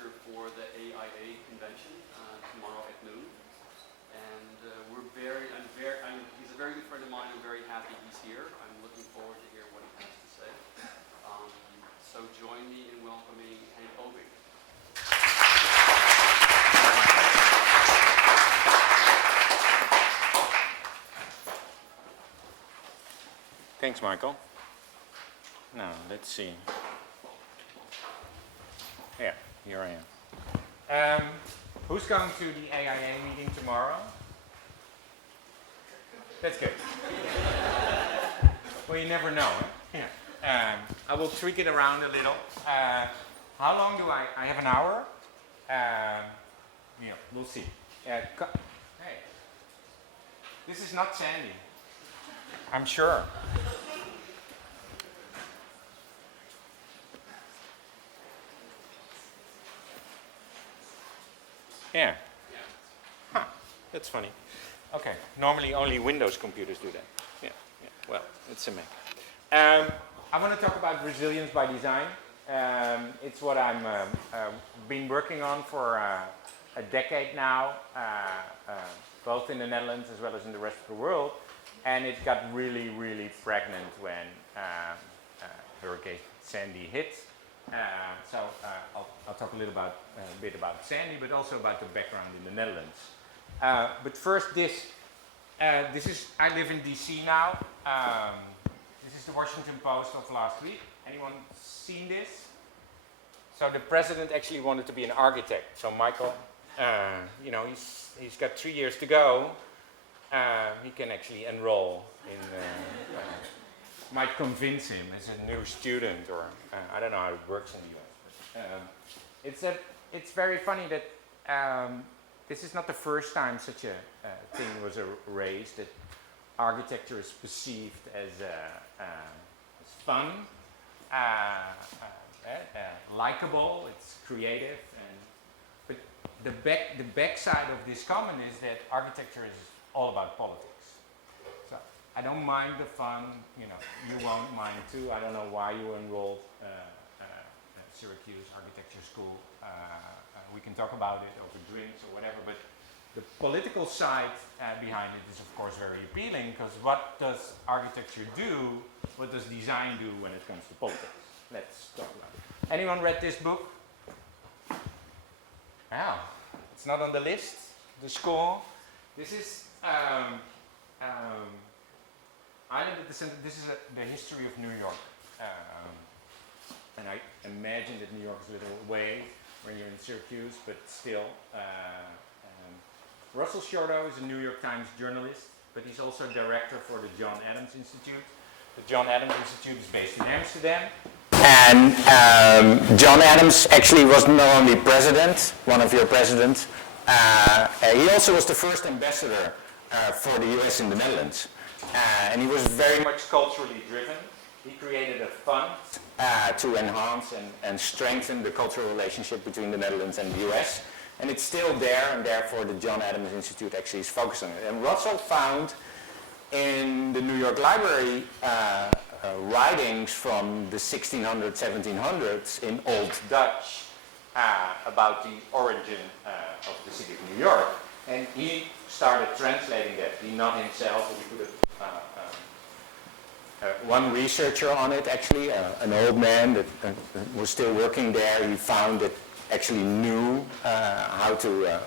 lecture for the AIA convention tomorrow at noon. And he's a very good friend of mine. I'm very happy he's here. I'm looking forward to hear what he has to say. So join me in welcoming Henk Ovink. Thanks, Michael. Now, let's see. Yeah, here I am. Who's going to the AIA meeting tomorrow? That's good. Well, you never know. Yeah. I will tweak it around a little. How long do I have an hour? Yeah, we'll see. Hey, this is not Sandy. I'm sure. Yeah. Huh. That's funny. Okay. Normally only Windows computers do that. Yeah. Well, it's a Mac. I want to talk about resilience by design. It's what I'm been working on for a decade now, both in the Netherlands as well as in the rest of the world. And it got really, really pregnant when Hurricane Sandy hit. So I'll talk a little bit about Sandy, but also about the background in the Netherlands. But first, this is, I live in DC now. This is the Washington Post of last week. Anyone seen this? So the president actually wanted to be an architect. So Michael, he's got 3 years to go. He can actually enroll in, might convince him as a new student, or I don't know how it works in the US. But, it's very funny that this is not the first time such a thing was raised, that architecture is perceived as fun, likable, it's creative, but the backside of this comment is that architecture is all about politics. So I don't mind the fun, you won't mind too. I don't know why you enrolled at Syracuse Architecture School. We can talk about it over drinks or whatever, but the political side behind it is of course very appealing, because what does architecture do? What does design do when it comes to politics? Let's talk about it. Anyone read this book? Yeah, it's not on the list, the score. This is Island at the Center. This is the history of New York. And I imagine that New York is a little away when you're in Syracuse, but still. Russell Shorto is a New York Times journalist, but he's also director for the John Adams Institute. The John Adams Institute is based in Amsterdam. And John Adams actually was not only president, one of your presidents, he also was the first ambassador for the US in the Netherlands. And he was very much culturally driven. He created a fund to enhance and strengthen the cultural relationship between the Netherlands and the US. And it's still there, and therefore the John Adams Institute actually is focused on it. And Russell found in the New York Library writings from the 1600s, 1700s in Old Dutch about the origin of the city of New York. And he started translating that. He not himself, but he put one researcher on it actually, an old man that was still working there. He found that actually knew how to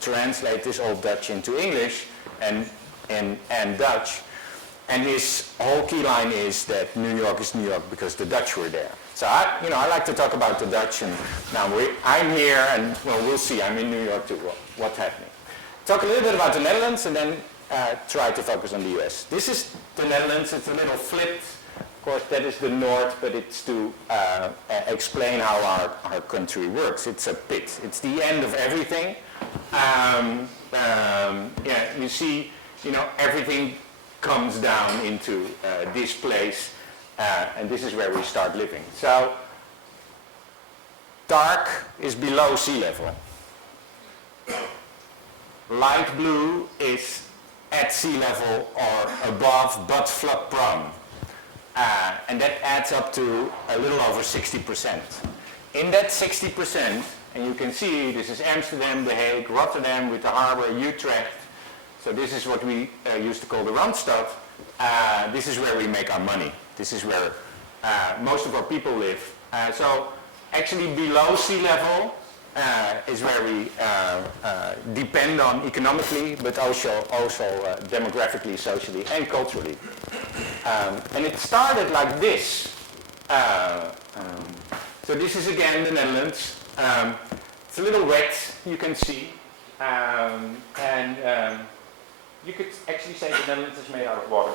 translate this Old Dutch into English and Dutch. And his whole key line is that New York is New York because the Dutch were there. So I like to talk about the Dutch, and now I'm here, and well, we'll see. I'm in New York too. What's happening? Talk a little bit about the Netherlands, and then try to focus on the US. This is the Netherlands. It's a little flipped. Of course, that is the north, but it's to explain how our country works. It's a pit. It's the end of everything. You see, everything comes down into this place, and this is where we start living. So, dark is below sea level. Light blue is at sea level or above, but flood prone. And that adds up to a little over 60% in that 60%, and you can see this is Amsterdam, The Hague, Rotterdam with the harbor, Utrecht. So this is what we used to call the Randstad. This is where we make our money. This is where most of our people live. So actually below sea level is where we depend on economically, but also demographically, socially, and culturally. And it started like this. So this is again the Netherlands. It's a little wet, you can see. You could actually say the Netherlands is made out of water.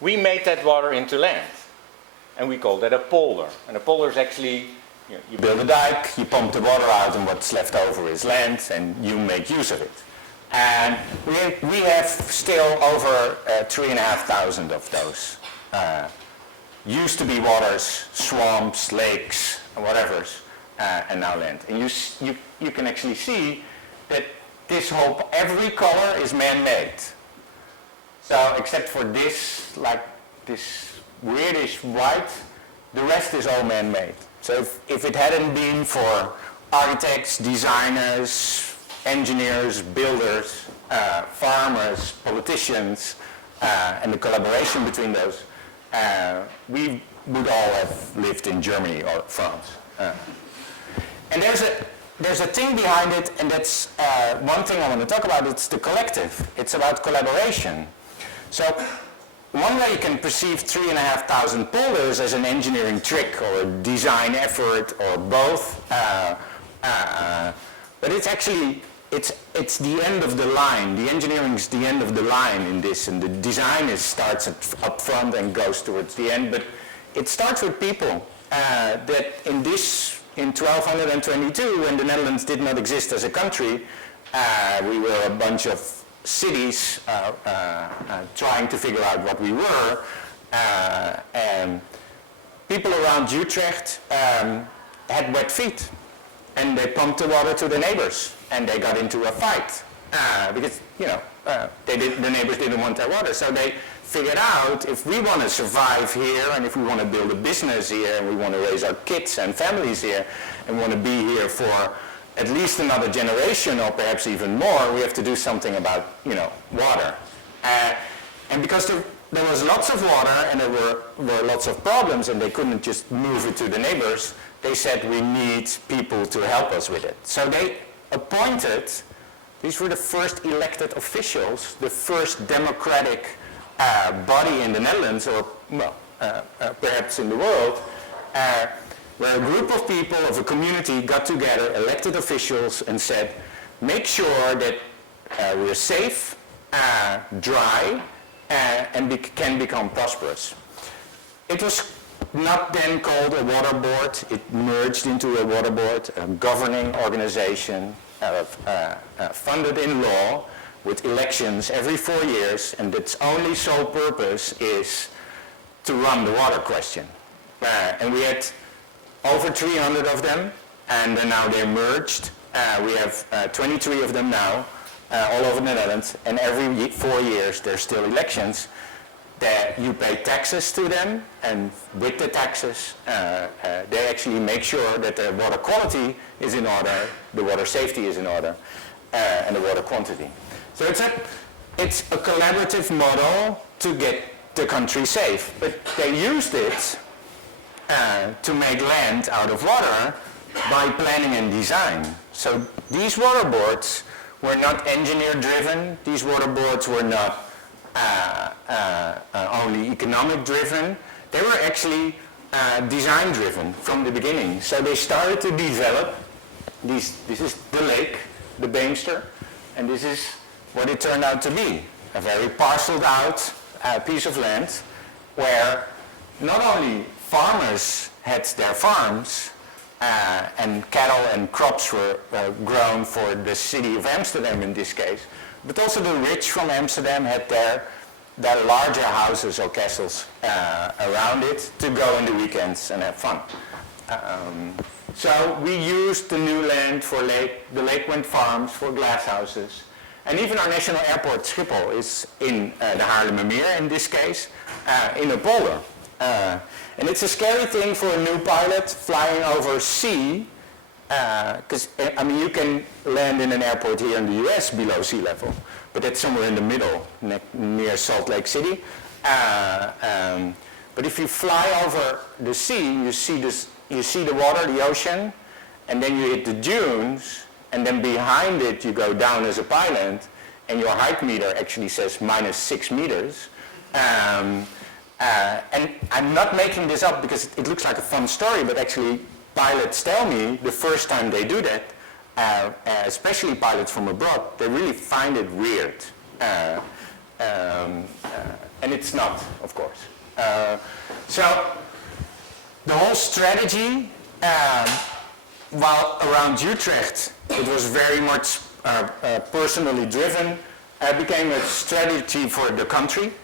We made that water into land. And we call that a polder. And a polder is actually, you build a dike, you pump the water out, and what's left over is land, and you make use of it. And we have still over 3,500 of those. Used to be waters, swamps, lakes, whatever, and now land. And you can actually see that every color is man-made. So except for this, like this weirdish white, the rest is all man-made. So if it hadn't been for architects, designers, engineers, builders, farmers, politicians, and the collaboration between those, we would all have lived in Germany or France. And there's a thing behind it, and that's one thing I want to talk about. It's the collective. It's about collaboration. So one way you can perceive 3,500 polders as an engineering trick or a design effort or both, but it's actually it's the end of the line. The engineering is the end of the line in this, and the design starts up front and goes towards the end. But it starts with people that in 1222, when the Netherlands did not exist as a country, we were a bunch of cities trying to figure out what we were. And people around Utrecht had wet feet, and they pumped the water to the neighbors, and they got into a fight because the neighbors didn't want their water. So they figured out, if we want to survive here, and if we want to build a business here, and we want to raise our kids and families here, and want to be here for at least another generation or perhaps even more, we have to do something about water. And because there was lots of water and there were lots of problems, and they couldn't just move it to the neighbors, they said we need people to help us with it. So they appointed, these were the first elected officials, the first democratic body in the Netherlands, or perhaps in the world, where a group of people of a community got together, elected officials, and said, make sure that we're safe, dry, and can become prosperous. It was not then called a water board. It merged into a water board, a governing organization funded in law with elections every 4 years, and its only sole purpose is to run the water question. And we had over 300 of them, and now they're merged. We have 23 of them now, all over the Netherlands, and every 4 years there's still elections. That you pay taxes to them, and with the taxes, they actually make sure that the water quality is in order, the water safety is in order, and the water quantity. So it's a collaborative model to get the country safe, but they used it to make land out of water by planning and design. So these water boards were not engineer driven. These water boards were not only economic driven. They were actually design driven from the beginning. So they started to develop this is the lake, the Beemster, and this is what it turned out to be. A very parceled out piece of land where not only farmers had their farms and cattle and crops were grown for the city of Amsterdam in this case, but also the rich from Amsterdam had their larger houses or castles around it to go in the weekends and have fun. So we used the new land for the lake went farms for glass houses. And even our national airport, Schiphol, is in the Haarlemmermeer in this case, in a polder. And And it's a scary thing for a new pilot flying over sea, because I mean, you can land in an airport here in the US below sea level, but it's somewhere in the middle, near Salt Lake City. But if you fly over the sea, you see the water, the ocean, and then you hit the dunes, and then behind it you go down as a pilot, and your height meter actually says -6 meters. And I'm not making this up because it looks like a fun story, but actually pilots tell me the first time they do that, especially pilots from abroad, they really find it weird. And it's not, of course. So the whole strategy, while around Utrecht it was very much personally driven, became a strategy for the country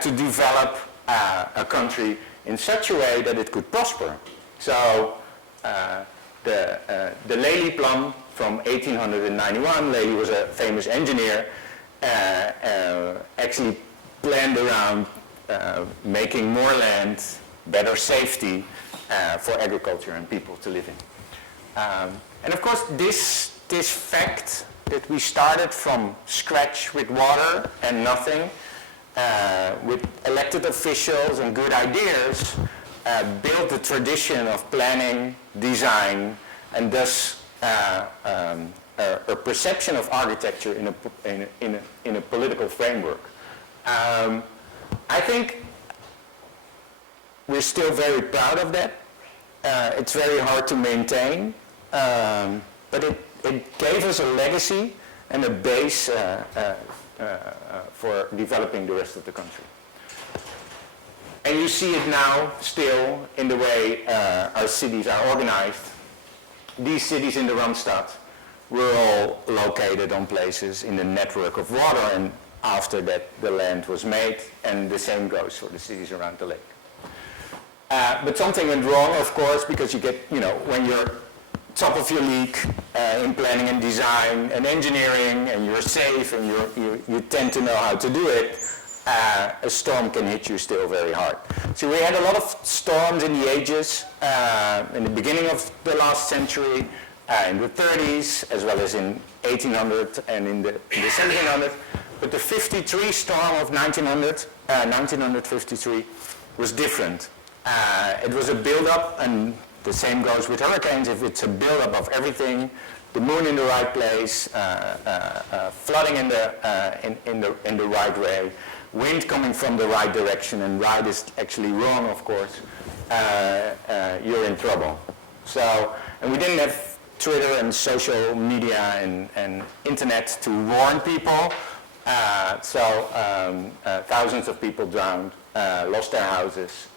to develop a country in such a way that it could prosper. So the Lely plan from 1891, Lely was a famous engineer, actually planned around making more land, better safety for agriculture and people to live in. And of course this fact that we started from scratch with water and nothing, with elected officials and good ideas, built the tradition of planning, design, and thus a perception of architecture in a political framework. I think we're still very proud of that. It's very hard to maintain, but it gave us a legacy and a base for developing the rest of the country. And you see it now still in the way our cities are organized. These cities in the Randstad were all located on places in the network of water, and after that the land was made, and the same goes for the cities around the lake. But something went wrong, of course, because you get, when you're top of your league in planning and design and engineering, and you're safe and you tend to know how to do it, a storm can hit you still very hard. So we had a lot of storms in the ages, in the beginning of the last century, in the 30s, as well as in 1800 and in the 1700s. But the 53 storm of 1953 was different. It was a build-up, and the same goes with hurricanes. If it's a build-up of everything, the moon in the right place, flooding in the right way, wind coming from the right direction, and right is actually wrong, of course, you're in trouble. So, and we didn't have Twitter and social media and internet to warn people. Thousands of people drowned, lost their houses,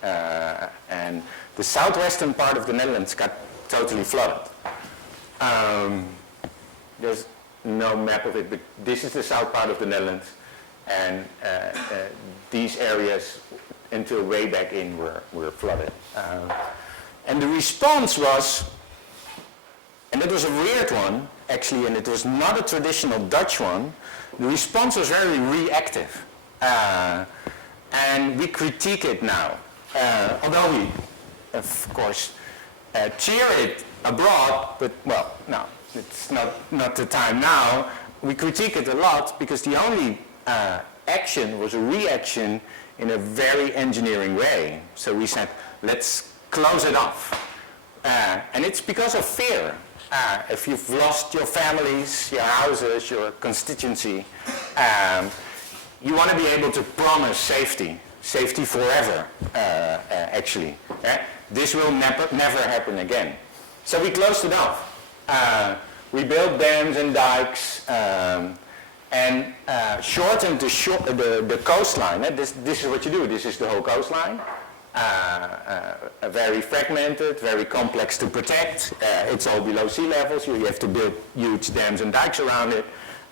and the southwestern part of the Netherlands got totally flooded. There's no map of it, but this is the south part of the Netherlands, and these areas until way back in were flooded. And the response was, and it was a weird one actually, and it was not a traditional Dutch one. The response was very reactive, and we critique it now. Although we, of course, cheer it abroad, but well, no, it's not the time now. We critique it a lot because the only action was a reaction in a very engineering way. So we said, let's close it off. And it's because of fear. If you've lost your families, your houses, your constituency, you want to be able to promise safety forever, actually. This will never happen again. So we closed it off. We built dams and dikes, and shortened the coastline. This is what you do. This is the whole coastline. Very fragmented, very complex to protect. It's all below sea level, so you have to build huge dams and dikes around it.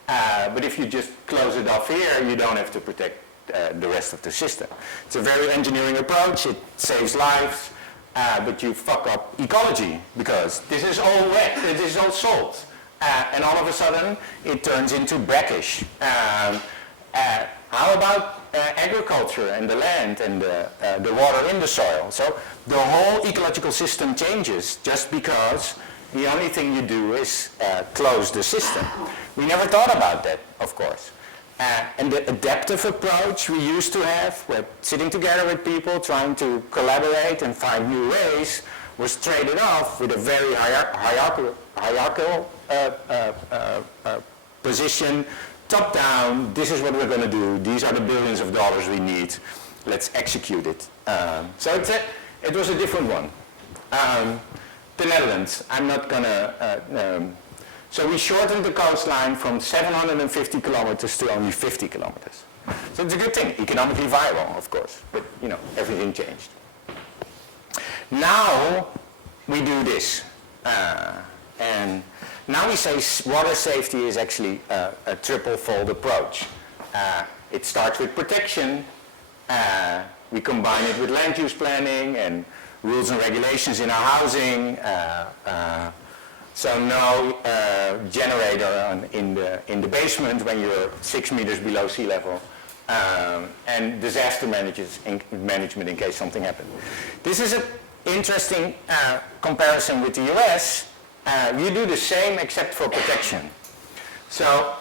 But if you just close it off here, you don't have to protect the rest of the system. It's a very engineering approach. It saves lives, but you fuck up ecology because this is all wet, this is all salt. And all of a sudden, it turns into brackish. How about agriculture and the land and the water in the soil. So the whole ecological system changes just because the only thing you do is close the system. We never thought about that, of course. And the adaptive approach we used to have, where sitting together with people, trying to collaborate and find new ways, was traded off with a very hierarchical position, top down, this is what we're going to do, these are the billions of dollars we need, let's execute it. So it was a different one. The Netherlands, I'm not going to... so we shortened the coastline from 750 kilometers to only 50 kilometers. So it's a good thing, economically viable, of course, but everything changed. Now we do this, and now we say water safety is actually a triple-fold approach. It starts with protection, we combine it with land use planning and rules and regulations in our housing, so no generator in the basement when you're 6 meters below sea level, and disaster management in case something happens. This is an interesting comparison with the US. You do the same except for protection. So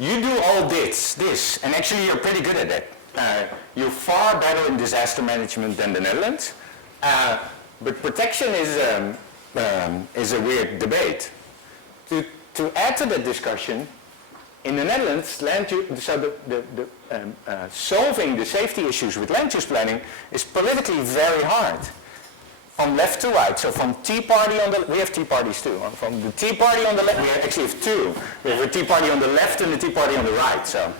you do all this, and actually you're pretty good at it. You're far better in disaster management than the Netherlands, but protection is a weird debate. To add to that discussion, in the Netherlands, solving the safety issues with land use planning is politically very hard. From left to right, so from Tea Party on the, we have Tea Parties too, from the Tea Party on the left, we actually have two. We have a Tea Party on the left and a Tea Party on the right, so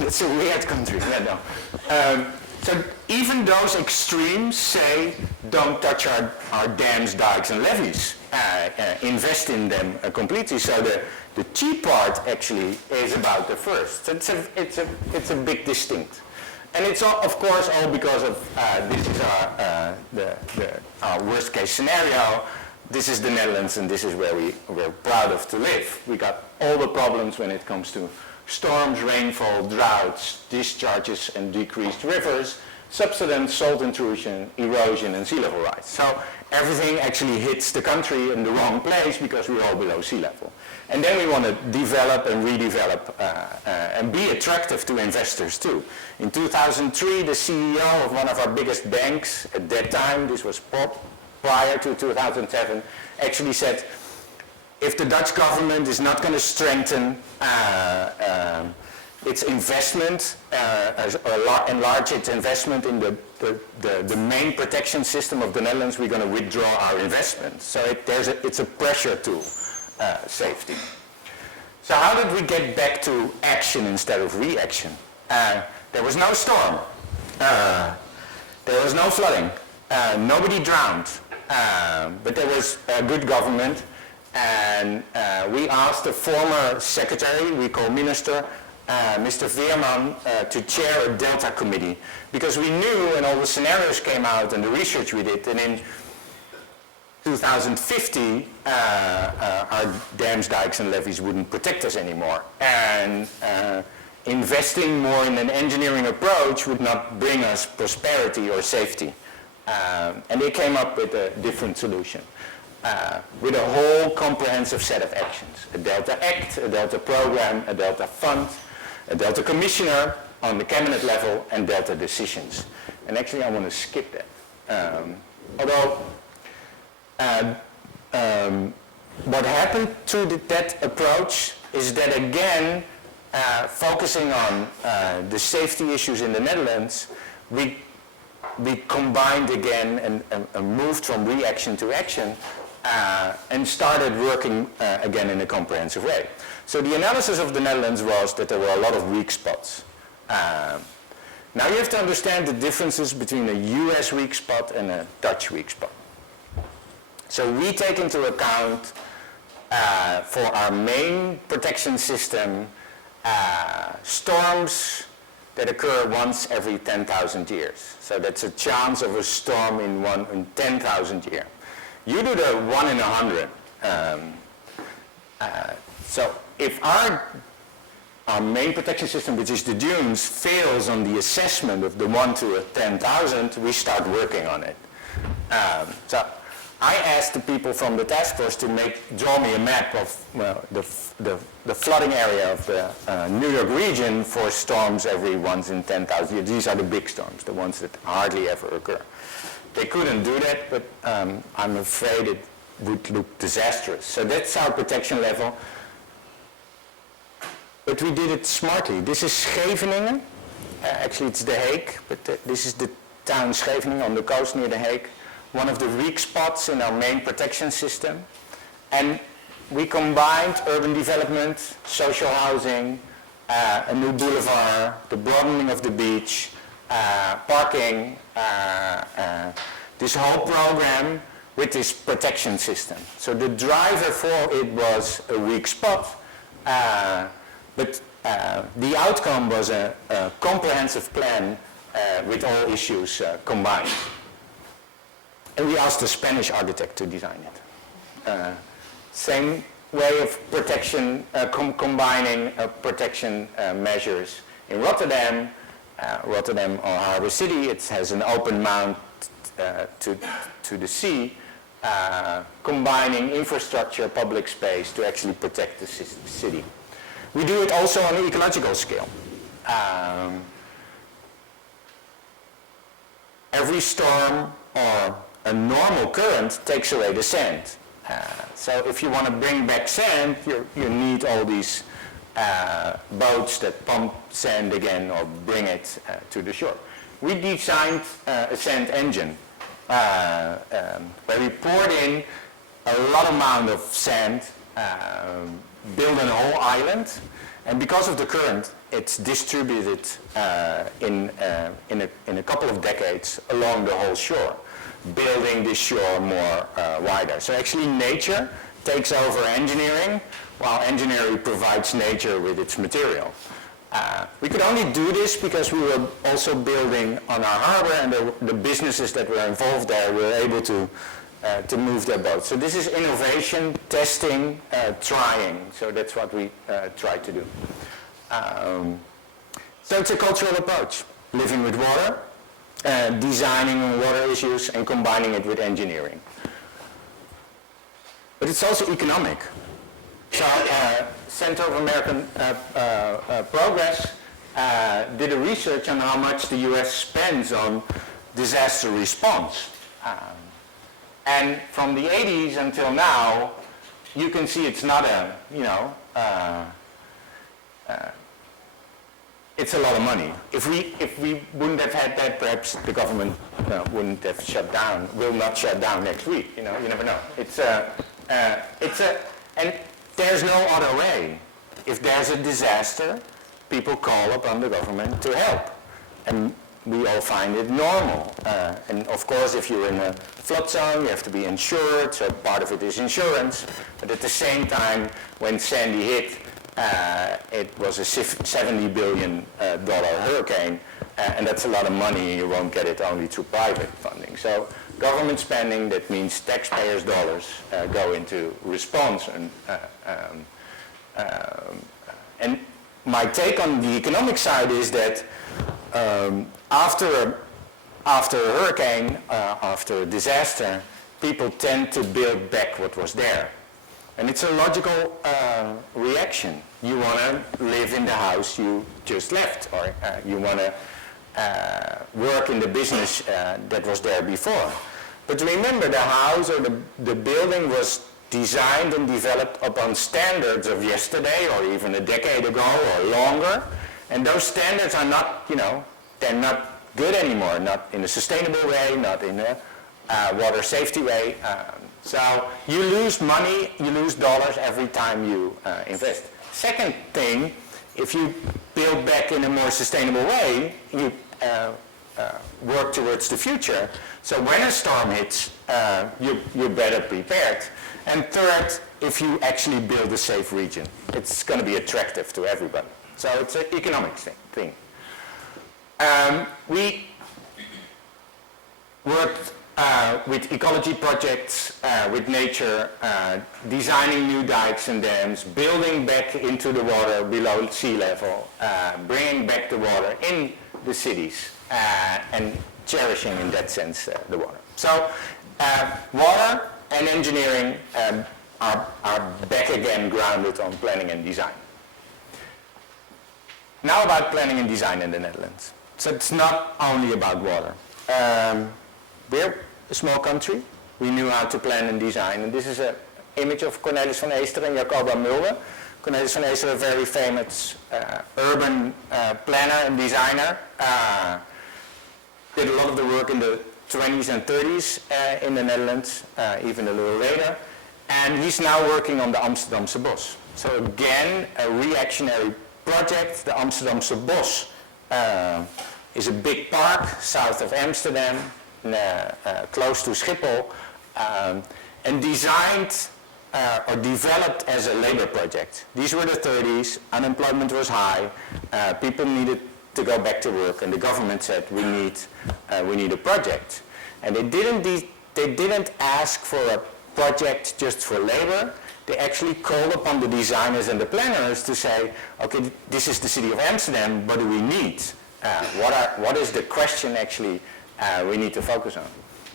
it's a weird country. Yeah, no. So even those extremes say, don't touch our dams, dikes and levees, invest in them completely. So the cheap part actually is about the first. It's a big distinct. And it's all, of course, all because of this is our worst case scenario. This is the Netherlands, and this is where we're proud of to live. We got all the problems when it comes to storms, rainfall, droughts, discharges and decreased rivers, subsidence, salt intrusion, erosion and sea level rise. So everything actually hits the country in the wrong place because we're all below sea level. And then we want to develop and redevelop and be attractive to investors too. In 2003, the CEO of one of our biggest banks at that time, this was prior to 2007, actually said, if the Dutch government is not going to strengthen its investment, or enlarge its investment in the main protection system of the Netherlands, we're going to withdraw our investment. So it's a pressure tool. Safety. So how did we get back to action instead of reaction? There was no storm. There was no flooding. Nobody drowned. But there was a good government. And we asked the former secretary, we call minister, Mr. Veerman, to chair a Delta committee. Because we knew, and all the scenarios came out and the research we did, and in 2050, our dams, dikes and levees wouldn't protect us anymore. And investing more in an engineering approach would not bring us prosperity or safety. And they came up with a different solution, with a whole comprehensive set of actions. A Delta Act, a Delta Program, a Delta Fund, a Delta Commissioner on the cabinet level, and Delta decisions. And actually I want to skip that. Although what happened to that approach is that again, focusing on the safety issues in the Netherlands, we combined again and moved from reaction to action and started working again in a comprehensive way. So the analysis of the Netherlands was that there were a lot of weak spots. Now you have to understand the differences between a US weak spot and a Dutch weak spot. So we take into account for our main protection system storms that occur once every 10,000 years. So that's a chance of a storm in 10,000 years. You do the 1 in 100. So if our our main protection system, which is the dunes, fails on the assessment of the 1 to 10,000, we start working on it. So I asked the people from the task force to draw me a map of the flooding area of the New York region for storms every once in 10,000 years. These are the big storms, the ones that hardly ever occur. They couldn't do that, but I'm afraid it would look disastrous. So that's our protection level. But we did it smartly. This is Scheveningen. Actually, it's The Hague, but this is the town Scheveningen on the coast near The Hague. One of the weak spots in our main protection system. And we combined urban development, social housing, a new boulevard, the broadening of the beach, parking, this whole program with this protection system. So the driver for it was a weak spot, but the outcome was a comprehensive plan with all issues combined. And we asked a Spanish architect to design it. Same way of protection, combining protection measures in Rotterdam. Rotterdam or Harbour City, it has an open mount to the sea, combining infrastructure, public space to actually protect the city. We do it also on an ecological scale. Every storm or a normal current takes away the sand. So if you want to bring back sand, you need all these boats that pump sand again or bring it to the shore. We designed a sand engine where we poured in a lot amount of sand, built a whole island, and because of the current, it's distributed in a couple of decades along the whole shore, building the shore more wider. So actually nature takes over engineering, while engineering provides nature with its material. We could only do this because we were also building on our harbor, and the businesses that were involved there were able to move their boats. So this is innovation, testing, trying. So that's what we try to do. So it's a cultural approach, living with water, designing on water issues, and combining it with engineering. But it's also economic. So Center of American Progress did a research on how much the US spends on disaster response. And from the 80s until now, you can see it's not it's a lot of money. If we wouldn't have had that, perhaps the government wouldn't have shut down, will not shut down next week. You never know. And there's no other way. If there's a disaster, people call upon the government to help. And we all find it normal. And of course, if you're in a flood zone, you have to be insured, so part of it is insurance. But at the same time, when Sandy hit, it was a $70 billion hurricane, and that's a lot of money. You won't get it only through private funding. So government spending, that means taxpayers' dollars go into response. And my take on the economic side is that after a hurricane, after a disaster, people tend to build back what was there. And it's a logical reaction. You want to live in the house you just left, or you want to work in the business that was there before. But remember, the house or the building was designed and developed upon standards of yesterday or even a decade ago or longer. And those standards are not, they're not good anymore, not in a sustainable way, not in a water safety way. So you lose money, you lose dollars every time you invest. Second thing, if you build back in a more sustainable way, you work towards the future. So when a storm hits, you're better prepared. And third, if you actually build a safe region, it's going to be attractive to everybody. So it's an economic thing. We worked with ecology projects, with nature, designing new dikes and dams, building back into the water below sea level, bringing back the water in the cities, and cherishing in that sense the water. So water and engineering are back again grounded on planning and design. Now about planning and design in the Netherlands. So it's not only about water. We're a small country. We knew how to plan and design. And this is an image of Cornelis van Eester and Jacoba Mulder. Cornelis van Eester, a very famous urban planner and designer. Did a lot of the work in the 20s and 30s in the Netherlands, even a little later. And he's now working on the Amsterdamse Bos. So again, a reactionary project. The Amsterdamse Bos is a big park south of Amsterdam, close to Schiphol, and designed or developed as a labor project. These were the 30s, unemployment was high, people needed to go back to work, and the government said, we need a project. And they didn't ask for a project just for labor. They actually called upon the designers and the planners to say, okay, this is the city of Amsterdam, what do we need? What is the question actually we need to focus on?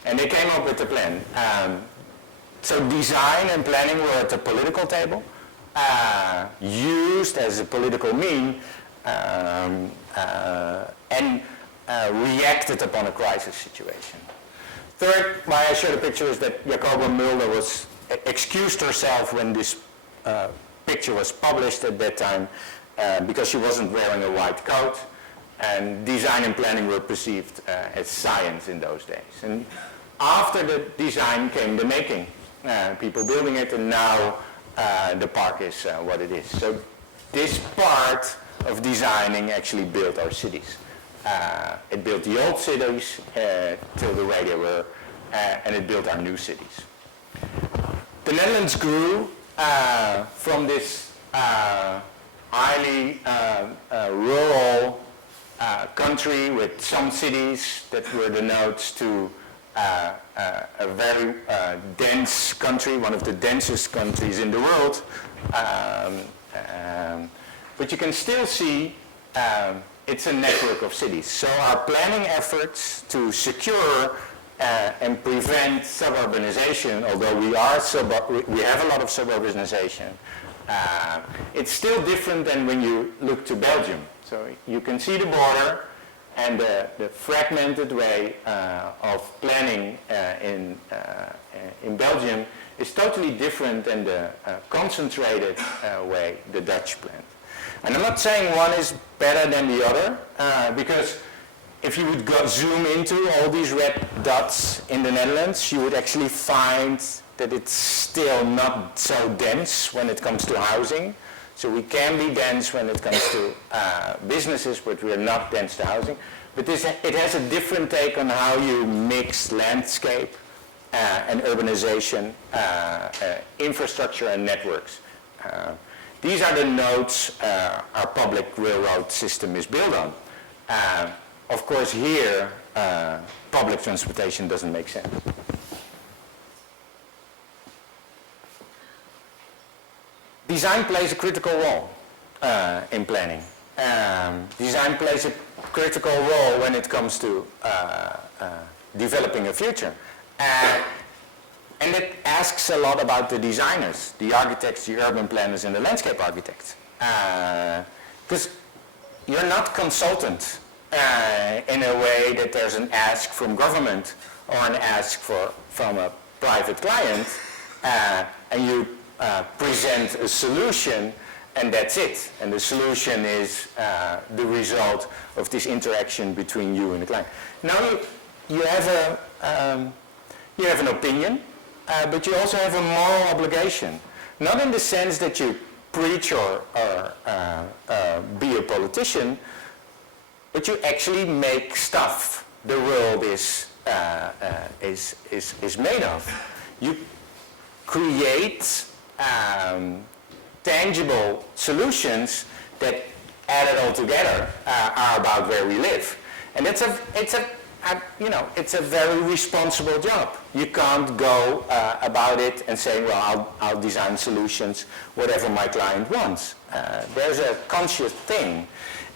And they came up with a plan. So design and planning were at the political table, used as a political mean, and reacted upon a crisis situation. Third, why I showed a picture is that Jacoba Mulder excused herself when this picture was published at that time because she wasn't wearing a white coat, and design and planning were perceived as science in those days. And after the design came the making, people building it, and now the park is what it is. So this part of designing actually built our cities. It built the old cities till the way they were, and it built our new cities. The Netherlands grew from this highly rural country with some cities that were the nodes to a very dense country, one of the densest countries in the world. But you can still see it's a network of cities. So our planning efforts to secure and prevent suburbanization, although we have a lot of suburbanization, it's still different than when you look to Belgium. So you can see the border, and the fragmented way of planning in Belgium is totally different than the concentrated way the Dutch planned. And I'm not saying one is better than the other, because if you would zoom into all these red dots in the Netherlands, you would actually find that it's still not so dense when it comes to housing. So we can be dense when it comes to businesses, but we are not dense to housing. But it has a different take on how you mix landscape and urbanization, infrastructure and networks. These are the nodes our public railroad system is built on. Of course, here, public transportation doesn't make sense. Design plays a critical role in planning. Design plays a critical role when it comes to developing a future. And it asks a lot about the designers, the architects, the urban planners, and the landscape architects. Because you're not consultant in a way that there's an ask from government or an ask from a private client, and you present a solution, and that's it. And the solution is the result of this interaction between you and the client. Now you have an opinion, but you also have a moral obligation. Not in the sense that you preach or be a politician, but you actually make stuff the world is made of. You create tangible solutions that, added all together, are about where we live. And it's a it's a very responsible job. You can't go about it and say, well, I'll design solutions, whatever my client wants. There's a conscious thing.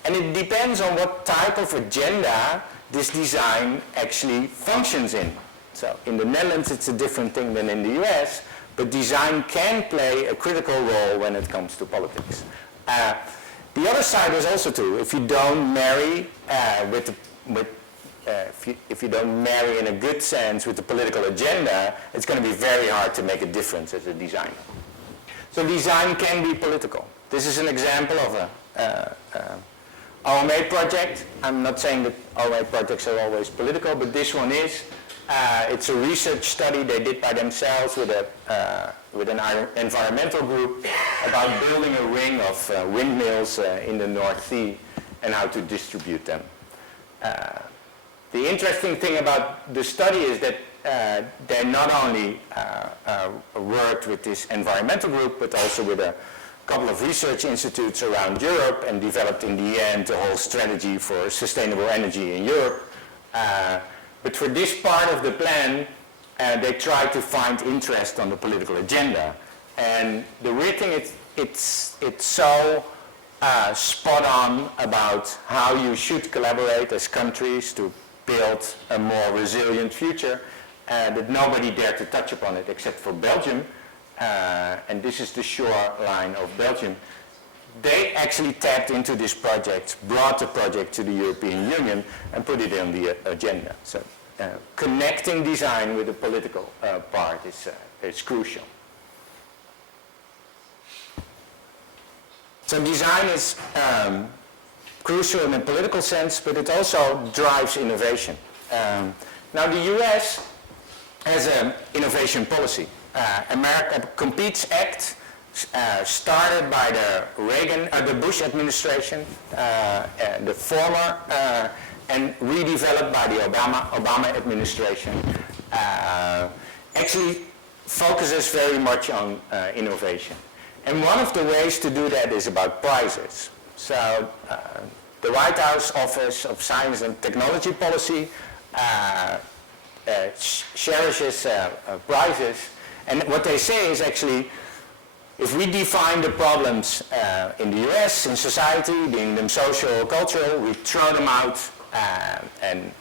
And it depends on what type of agenda this design actually functions in. So in the Netherlands, it's a different thing than in the US, but design can play a critical role when it comes to politics. The other side is also true. If you don't marry if you don't marry in a good sense with the political agenda, it's going to be very hard to make a difference as a designer. So design can be political. This is an example of a OMA project. I'm not saying that OMA projects are always political, but this one is. It's a research study they did by themselves with an environmental group about building a ring of windmills in the North Sea and how to distribute them. The interesting thing about the study is that they not only worked with this environmental group, but also with a couple of research institutes around Europe and developed in the end a whole strategy for sustainable energy in Europe. But for this part of the plan, they tried to find interest on the political agenda. And the weird thing is, it's so spot on about how you should collaborate as countries to build a more resilient future that nobody dared to touch upon it except for Belgium. And this is the shoreline of Belgium. They actually tapped into this project, brought the project to the European Union and put it on the agenda. So connecting design with the political part is crucial. So design is crucial in a political sense, but it also drives innovation. Now the US has an innovation policy. America Competes Act started by the Bush administration, the former, and redeveloped by the Obama administration. Actually focuses very much on innovation. And one of the ways to do that is about prizes. So the White House Office of Science and Technology Policy cherishes prizes. And what they say is actually, if we define the problems in the US, in society, being them social or cultural, we throw them out and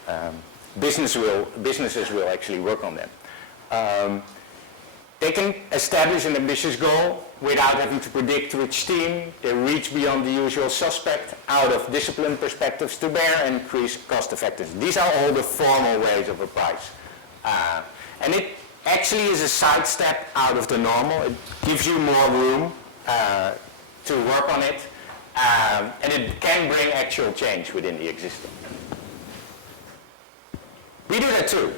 businesses will actually work on them. They can establish an ambitious goal without having to predict which team. They reach beyond the usual suspect, out of discipline perspectives to bear, and increase cost effectiveness. These are all the formal ways of a prize. And it actually is a sidestep out of the normal. It gives you more room to work on it, and it can bring actual change within the existing. We do that too.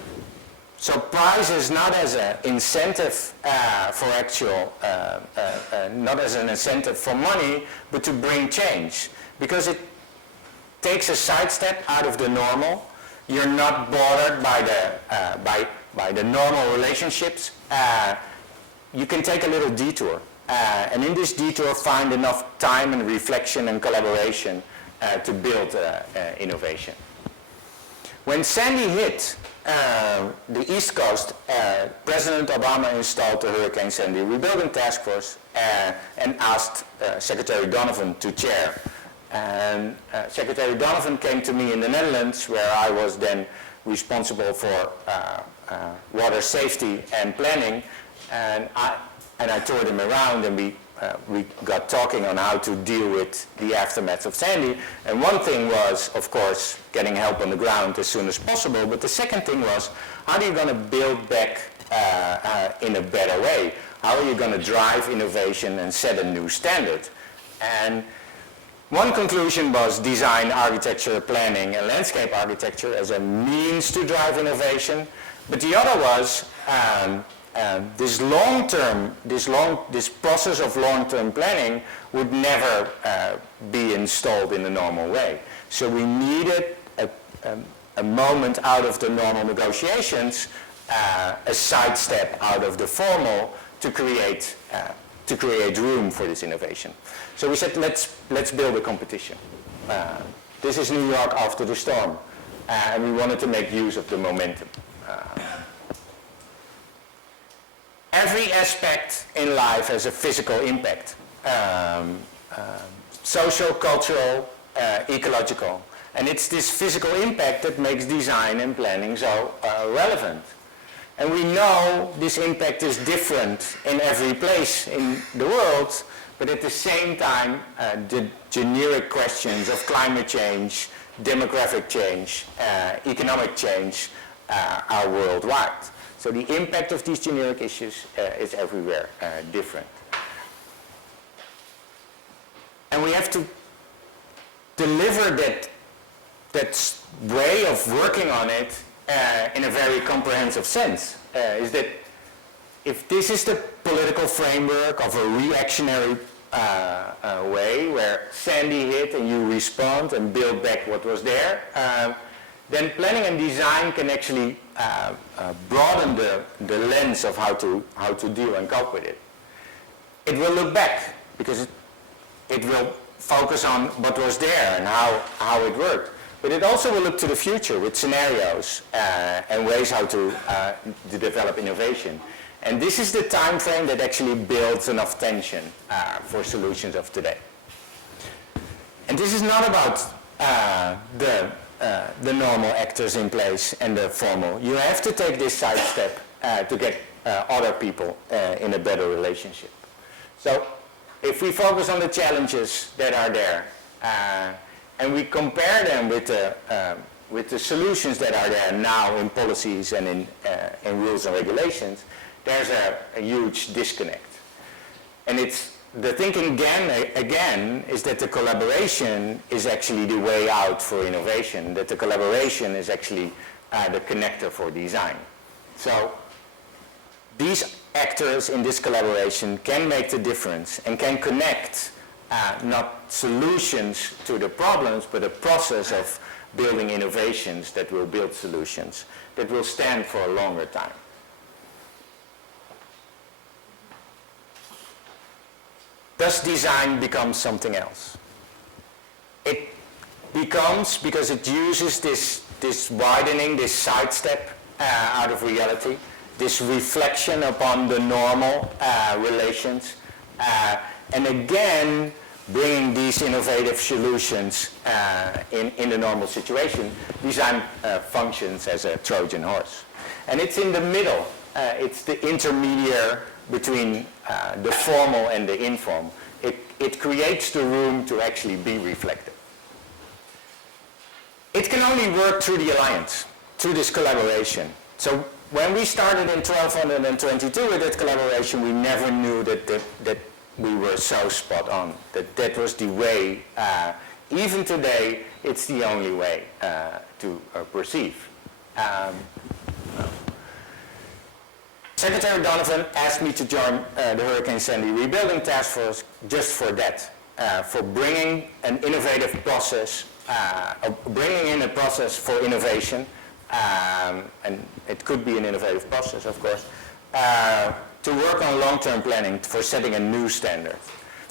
So prize is not as an incentive for actual, not as an incentive for money, but to bring change. Because it takes a sidestep out of the normal. You're not bothered by the normal relationships. You can take a little detour. And in this detour find enough time and reflection and collaboration to build innovation. When Sandy hit the East Coast, President Obama installed the Hurricane Sandy Rebuilding Task Force and asked Secretary Donovan to chair. And Secretary Donovan came to me in the Netherlands, where I was then responsible for water safety and planning, and I toured him around, and we got talking on how to deal with the aftermath of Sandy. And one thing was, of course, getting help on the ground as soon as possible. But the second thing was, how are you going to build back in a better way? How are you going to drive innovation and set a new standard? And one conclusion was design, architecture, planning, and landscape architecture as a means to drive innovation. But the other was this process of long-term planning would never be installed in the normal way. So we needed a moment out of the normal negotiations, a sidestep out of the formal to create room for this innovation. So we said, let's build a competition. This is New York after the storm. and we wanted to make use of the momentum. Every aspect in life has a physical impact, social, cultural, ecological. And it's this physical impact that makes design and planning so relevant. And we know this impact is different in every place in the world, but at the same time, the generic questions of climate change, demographic change, economic change are worldwide. So the impact of these generic issues is everywhere different. And we have to deliver that way of working on it in a very comprehensive sense. Is that if this is the political framework of a reactionary way where Sandy hit and you respond and build back what was there, then planning and design can actually broaden the lens of how to deal and cope with it. It will look back because it will focus on what was there and how it worked. But it also will look to the future with scenarios and ways how to develop innovation. And this is the time frame that actually builds enough tension for solutions of today. And this is not about the normal actors in place and the formal. You have to take this side step to get other people in a better relationship. So if we focus on the challenges that are there, and we compare them with the solutions that are there now in policies and in rules and regulations, there's a huge disconnect. And it's the thinking again is that the collaboration is actually the way out for innovation, that the collaboration is actually the connector for design. So these actors in this collaboration can make the difference and can connect not solutions to the problems, but a process of building innovations that will build solutions that will stand for a longer time. Does design become something else? It becomes because it uses this widening, this sidestep out of reality, this reflection upon the normal relations, and again, bringing these innovative solutions in the normal situation. Design functions as a Trojan horse. And it's in the middle. It's the intermediary between the formal and the informal. It creates the room to actually be reflective. It can only work through the alliance, through this collaboration. So when we started in 1222 with that collaboration, we never knew that we were so spot on, that was the way. Even today, it's the only way to perceive. Secretary Donovan asked me to join the Hurricane Sandy Rebuilding Task Force just for that, for bringing an innovative process, bringing in a process for innovation, and it could be an innovative process, of course, to work on long-term planning for setting a new standard.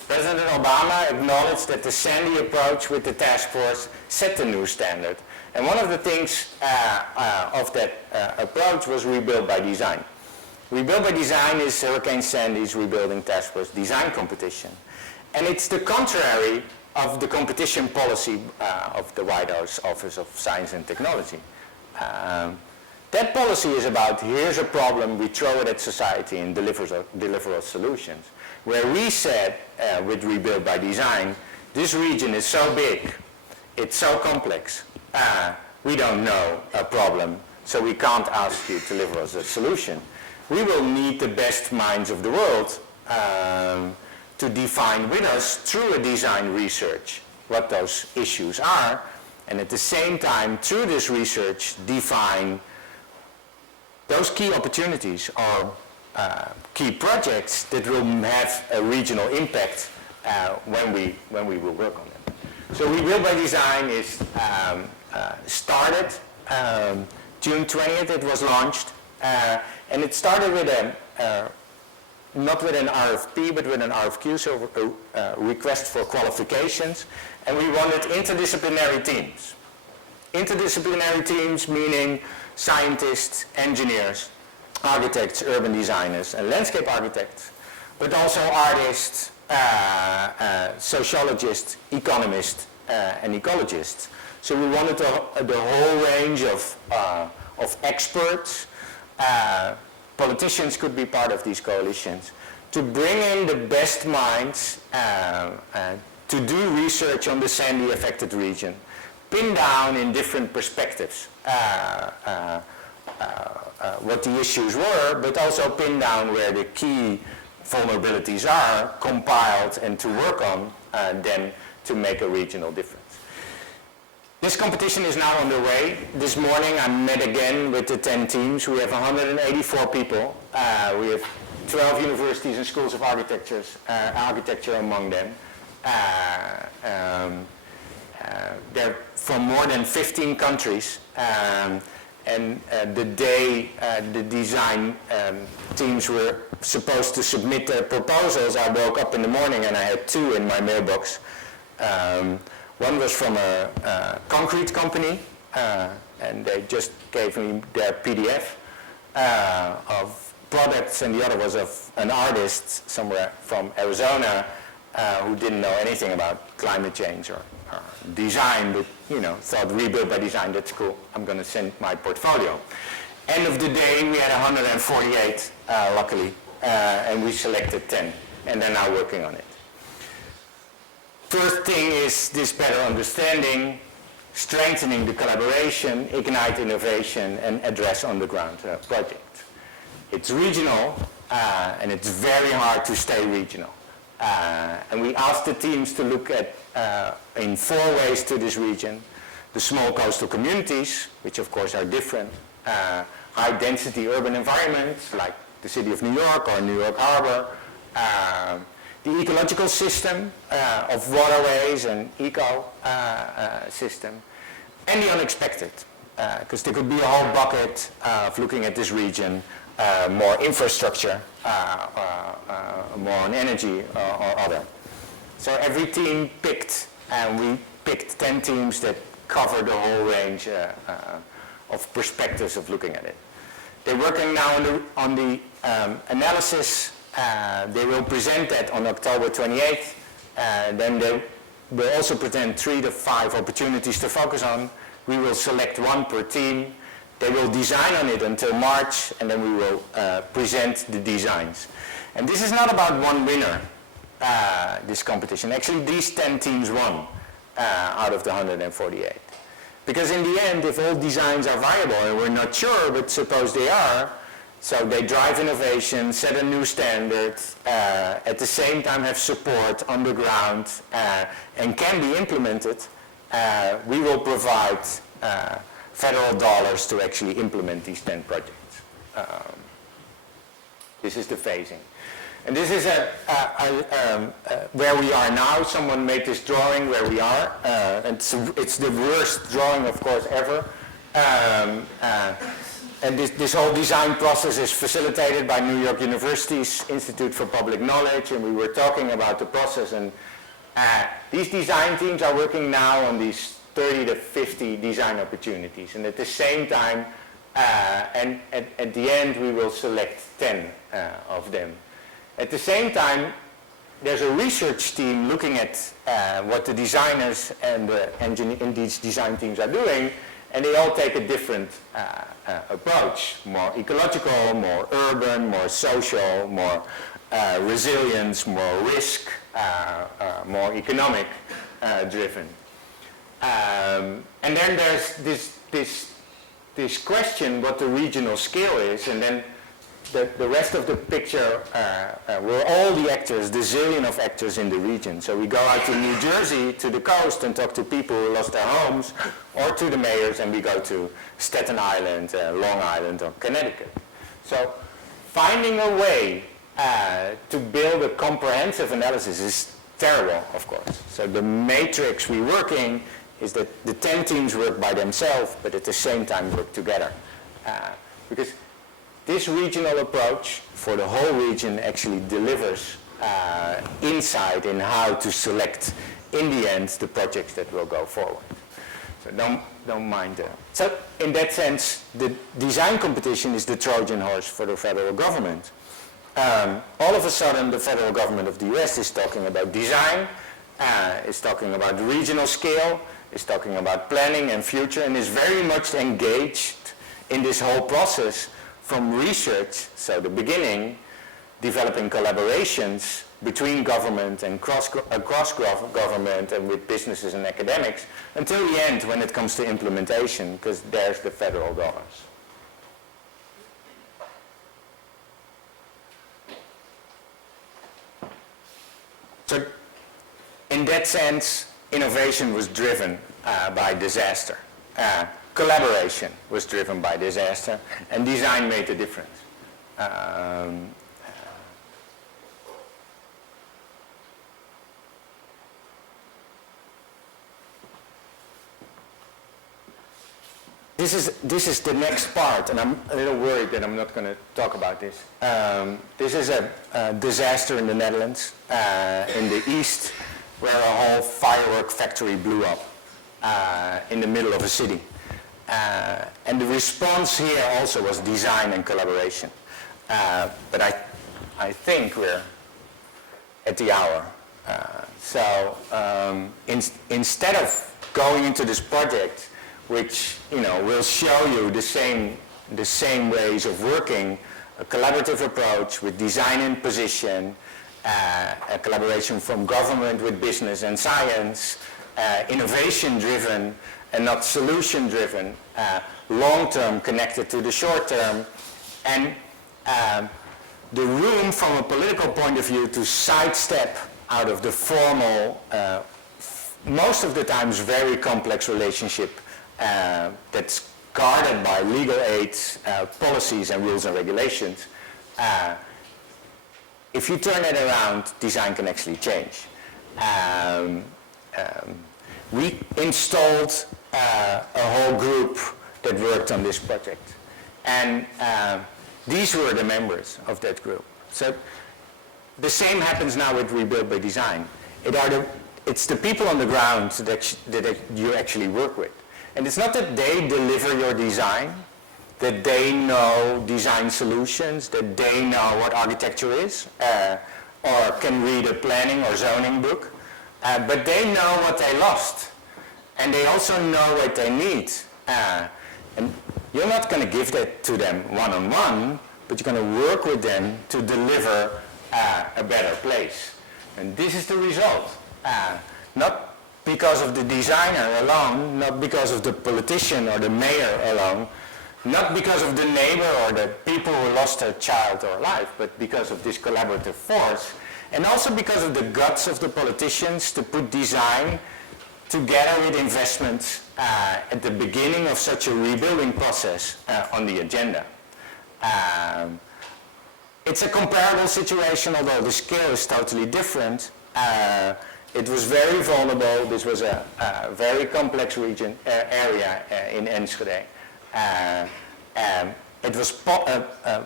President Obama acknowledged that the Sandy approach with the task force set the new standard. And one of the things of that approach was Rebuild by Design. Rebuild by Design is Hurricane Sandy's Rebuilding Task Force design competition. And it's the contrary of the competition policy of the White House Office of Science and Technology. That policy is about, here's a problem, we throw it at society and deliver us solutions. Where we said, with Rebuild by Design, this region is so big, it's so complex, we don't know a problem, so we can't ask you to deliver us a solution. We will need the best minds of the world to define with us through a design research what those issues are, and at the same time, through this research, define those key opportunities or key projects that will have a regional impact when we will work on them. So Rebuild by Design is started June 20th. It was launched, and it started with not with an RFP, but with an RFQ, so a request for qualifications, and we wanted interdisciplinary teams. interdisciplinary teams, meaning scientists, engineers, architects, urban designers, and landscape architects, but also artists, sociologists, economists, and ecologists. So we wanted the whole range of experts. Politicians could be part of these coalitions, to bring in the best minds to do research on the sandy affected region, pin down in different perspectives what the issues were, but also pin down where the key vulnerabilities are, compiled and to work on then to make a regional difference. This competition is now underway. This morning I met again with the 10 teams. We have 184 people. We have 12 universities and schools of architecture among them. They're from more than 15 countries. And the day the design teams were supposed to submit their proposals, I woke up in the morning and I had 2 in my mailbox. One was from a concrete company, and they just gave me their PDF of products, and the other was of an artist somewhere from Arizona who didn't know anything about climate change or design, but thought rebuild by design, that's cool, I'm going to send my portfolio. End of the day, we had 148, luckily, and we selected 10, and they're now working on it. First thing is this better understanding, strengthening the collaboration, ignite innovation, and address on-the-ground project. It's regional, and it's very hard to stay regional. And we asked the teams to look at in 4 ways to this region. The small coastal communities, which of course are different. High-density urban environments, like the city of New York or New York Harbor. The ecological system of waterways and system. And the unexpected, because there could be a whole bucket of looking at this region, more infrastructure, more on energy or other. So every team picked, and we picked 10 teams that cover the whole range of perspectives of looking at it. They're working now on the analysis. They will present that on October 28th. Then they will also present 3 to 5 opportunities to focus on. We will select 1 per team. They will design on it until March, and then we will present the designs. And this is not about one winner, this competition. Actually, these 10 teams won out of the 148. Because in the end, if all designs are viable, and we're not sure, but suppose they are, so they drive innovation, set a new standard, at the same time have support on the ground, and can be implemented, we will provide federal dollars to actually implement these 10 projects. This is the phasing. And this is where we are now. Someone made this drawing where we are. It's the worst drawing, of course, ever. And this whole design process is facilitated by New York University's Institute for Public Knowledge, and we were talking about the process. And these design teams are working now on these 30 to 50 design opportunities. And at the same time, and at the end, we will select 10 of them. At the same time, there's a research team looking at what the designers and these design teams are doing, and they all take a different approach. More ecological, more urban, more social, more resilience, more risk, more economic driven. And then there's this question what the regional scale is, and then the rest of the picture were all the actors, the zillion of actors in the region. So we go out to New Jersey, to the coast, and talk to people who lost their homes, or to the mayors, and we go to Staten Island, Long Island, or Connecticut. So finding a way to build a comprehensive analysis is terrible, of course. So the matrix we work in is that the 10 teams work by themselves, but at the same time work together. Because this regional approach for the whole region actually delivers insight in how to select, in the end, the projects that will go forward. So don't mind that. So in that sense, the design competition is the Trojan horse for the federal government. All of a sudden, the federal government of the US is talking about design, is talking about regional scale, is talking about planning and future, and is very much engaged in this whole process from research, so the beginning, developing collaborations between government and across government and with businesses and academics, until the end when it comes to implementation, because there's the federal dollars. So in that sense, innovation was driven by disaster. Collaboration was driven by disaster, and design made the difference. This is the next part, and I'm a little worried that I'm not going to talk about this. This is a disaster in the Netherlands, in the east, where a whole firework factory blew up in the middle of a city. And the response here also was design and collaboration. But I think we're at the hour. Instead of going into this project, which will show you the same ways of working, a collaborative approach with design and position, a collaboration from government with business and science, innovation driven and not solution driven, long term connected to the short term, and the room from a political point of view to sidestep out of the formal, most of the times very complex relationship that's guarded by legal aids, policies and rules and regulations. If you turn it around, design can actually change. We installed a whole group that worked on this project, and these were the members of that group. So the same happens now with Rebuild by Design. It's the people on the ground that you actually work with. And it's not that they deliver your design, that they know design solutions, that they know what architecture is, or can read a planning or zoning book, but they know what they lost, and they also know what they need. And you're not going to give that to them one-on-one, but you're going to work with them to deliver a better place. And this is the result. Not because of the designer alone, not because of the politician or the mayor alone, not because of the neighbor or the people who lost a child or life, but because of this collaborative force. And also because of the guts of the politicians to put design together with investments at the beginning of such a rebuilding process on the agenda. It's a comparable situation, although the scale is totally different. It was very vulnerable. This was a very complex area in Enschede. It was a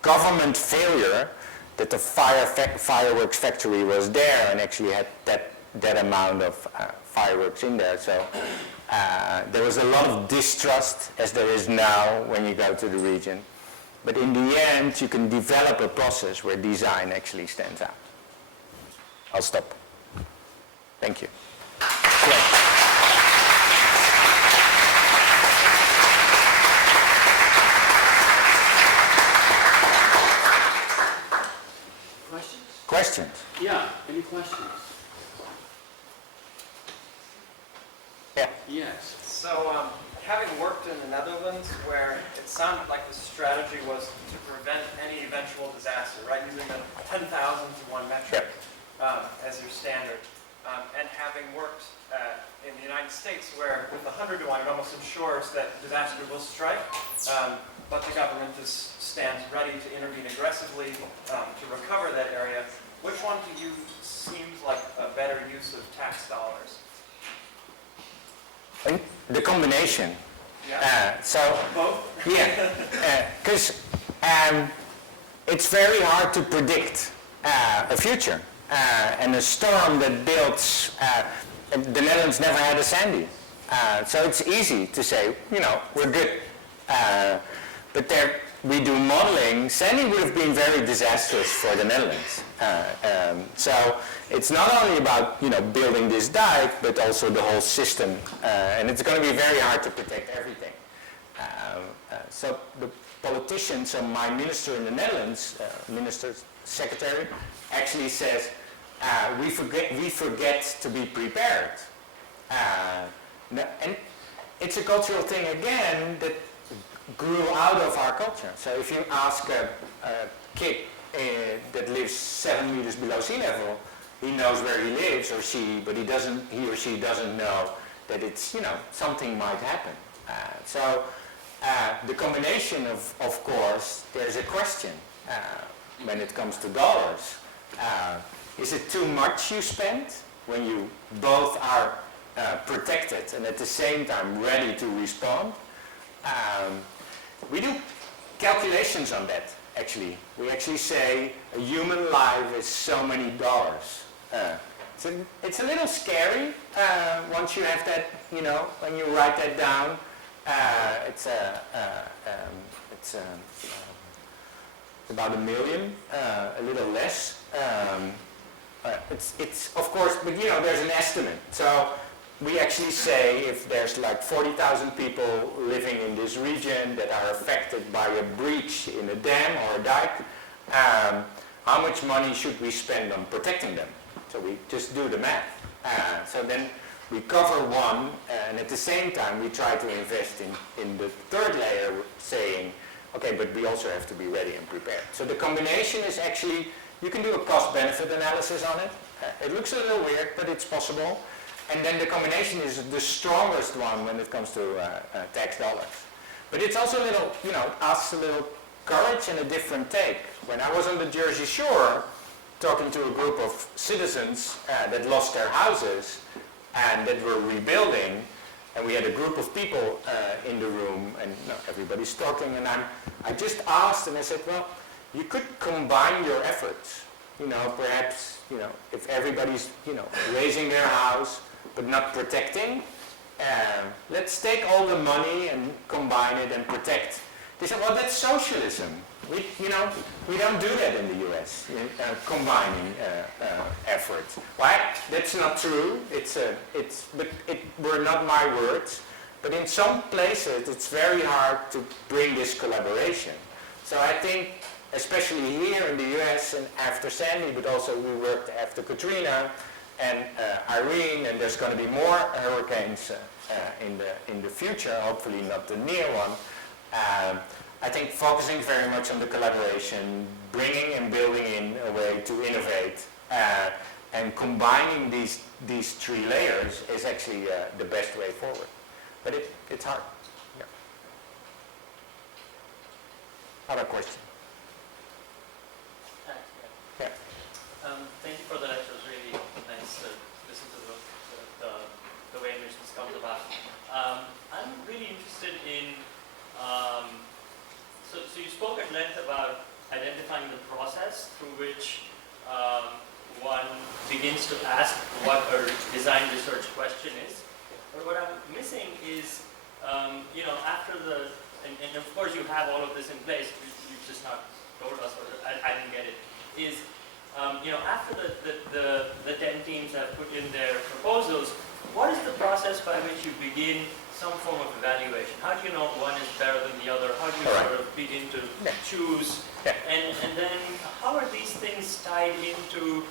government failure that the fireworks factory was there and actually had that amount of fireworks in there. So there was a lot of distrust, as there is now when you go to the region. But in the end, you can develop a process where design actually stands out. I'll stop. Thank you. Questions? Yeah, any questions? Yeah. Yes. So, having worked in the Netherlands, where it sounded like the strategy was to prevent any eventual disaster, right? Using the 10,000 to 1 metric as your standard. And having worked in the United States, where with 100 to 1, it almost ensures that disaster will strike, but the government stands ready to intervene aggressively to recover that area. Which one to you seems like a better use of tax dollars? The combination. Yeah. Both? Yeah, because it's very hard to predict a future. And a storm that builds, the Netherlands never had a Sandy. So it's easy to say, we're good. But there, we do modeling. Sandy would have been very disastrous for the Netherlands. So it's not only about building this dike, but also the whole system. And it's going to be very hard to protect everything. So the politicians, so my minister in the Netherlands, minister's secretary, actually says, we forget to be prepared. And it's a cultural thing again that grew out of our culture. So if you ask a kid that lives 7 meters below sea level, he knows where he lives or she, but he or she doesn't know that it's, something might happen. So the combination of course, there's a question when it comes to dollars. Is it too much you spend when you both are protected and at the same time ready to respond? We do calculations on that, actually. We actually say a human life is so many dollars. It's a little scary once you have that, when you write that down. It's about $1 million, a little less. It's of course, but there's an estimate. So we actually say if there's like 40,000 people living in this region that are affected by a breach in a dam or a dike, how much money should we spend on protecting them? So we just do the math. So then we cover one, and at the same time we try to invest in the third layer, saying, okay, but we also have to be ready and prepared. So the combination is actually, you can do a cost-benefit analysis on it. It looks a little weird, but it's possible. And then the combination is the strongest one when it comes to tax dollars. But it's also a little, asks a little courage and a different take. When I was on the Jersey Shore, talking to a group of citizens that lost their houses and that were rebuilding, and we had a group of people in the room, and everybody's talking, and I just asked, and I said, well, you could combine your efforts. Perhaps, if everybody's, raising their house, but not protecting, let's take all the money and combine it and protect. They said, well, that's socialism. We don't do that in the US, combining efforts. Well, that's not true. Were not my words. But in some places, it's very hard to bring this collaboration. So I think, especially here in the US and after Sandy, but also we worked after Katrina and Irene, and there's going to be more hurricanes in the future, hopefully not the near one. I think focusing very much on the collaboration, bringing and building in a way to innovate, and combining these three layers is actually the best way forward. But it's hard. Yeah. Other question? Yeah. Thank you for that. It was really nice to listen to the way in which this comes about. I'm really interested in, so you spoke at length about identifying the process through which one begins to ask what a design research question is. But what I'm missing is, after and of course you have all of this in place, you've just not told us, or I didn't get it, is after the 10 teams have put in their proposals, what is the process by which you begin some form of evaluation? How do you know one is better than the other? How do you sort of begin to choose? And then how are these things tied into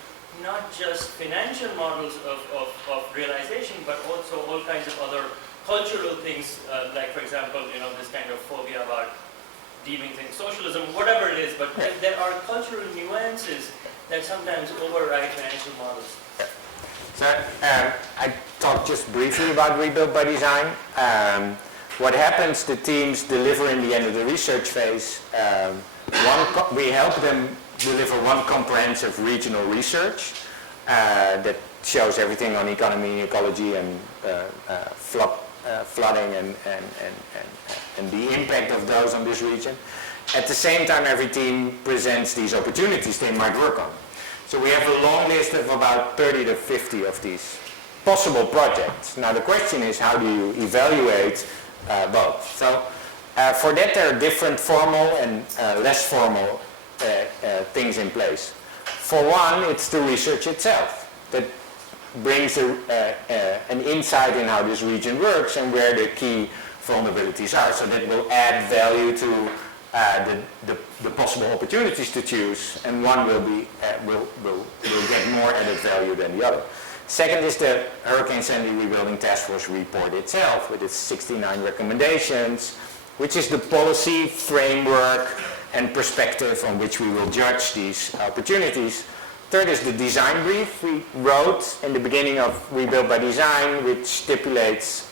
not just financial models of realization, but also all kinds of other cultural things, like for example, this kind of phobia about deeming things socialism, whatever it is, but there are cultural nuances that sometimes override financial models. So I talked just briefly about Rebuild by Design. What happens, the teams deliver in the end of the research phase. We help them deliver one comprehensive regional research that shows everything on economy, ecology, and flooding and the impact of those on this region. At the same time, every team presents these opportunities they might work on. So we have a long list of about 30 to 50 of these possible projects. Now the question is, how do you evaluate both? So for that there are different formal and less formal things in place. For one, it's the research itself that brings an insight in how this region works and where the key vulnerabilities are. So that will add value to the possible opportunities to choose, and one will get more added value than the other. Second is the Hurricane Sandy Rebuilding Task Force report itself with its 69 recommendations, which is the policy framework and perspective on which we will judge these opportunities. Third is the design brief we wrote in the beginning of Rebuild by Design, which stipulates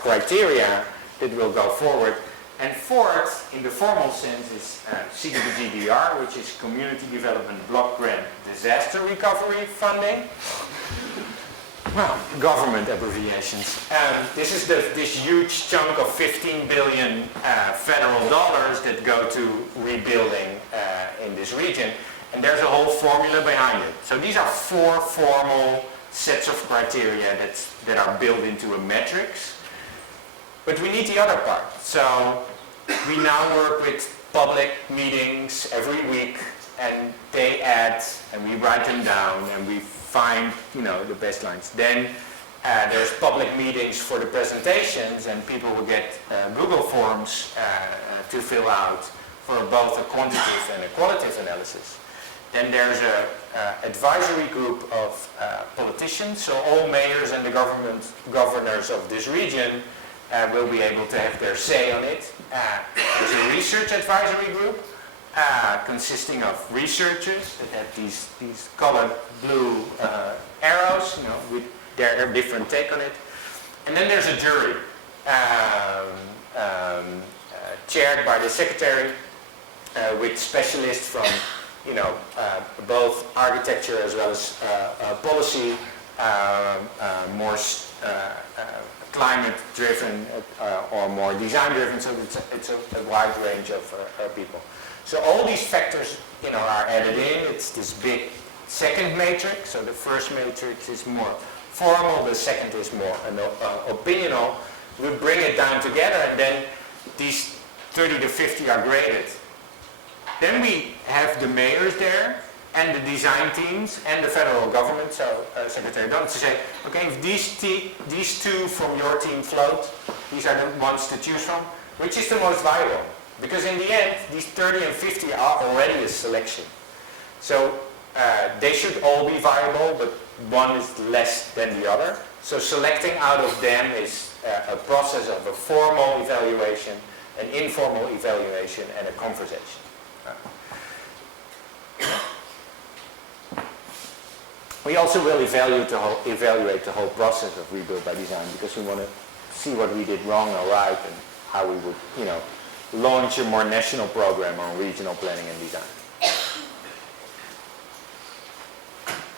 criteria that will go forward. And fourth, in the formal sense, is CDBG-DR, which is Community Development Block Grant Disaster Recovery Funding. Well, government abbreviations. This is this huge chunk of 15 billion federal dollars that go to rebuilding in this region. And there's a whole formula behind it. So these are 4 formal sets of criteria that are built into a matrix. But we need the other part. So we now work with public meetings every week, and they add, and we write them down, and we find, the best lines. Then there's public meetings for the presentations, and people will get Google Forms to fill out for both a quantitative and a qualitative analysis. Then there's an advisory group of politicians, so all mayors and the governors of this region will be able to have their say on it. There's a research advisory group consisting of researchers that have these colored blue arrows, with their different take on it. And then there's a jury chaired by the secretary with specialists from both architecture as well as policy, more climate-driven or more design-driven, so it's a wide range of people. So all these factors, are added in. It's this big second matrix. So the first matrix is more formal, the second is more opinional. We bring it down together, and then these 30 to 50 are graded. Then we have the mayors there, and the design teams, and the federal government, so Secretary Donovan, to say, okay, if these 2 from your team float, these are the ones to choose from, which is the most viable? Because in the end, these 30 and 50 are already a selection. So they should all be viable, but one is less than the other. So selecting out of them is a process of a formal evaluation, an informal evaluation, and a conversation. We also will evaluate the whole process of Rebuild by Design, because we want to see what we did wrong or right, and how we would, launch a more national program on regional planning and design.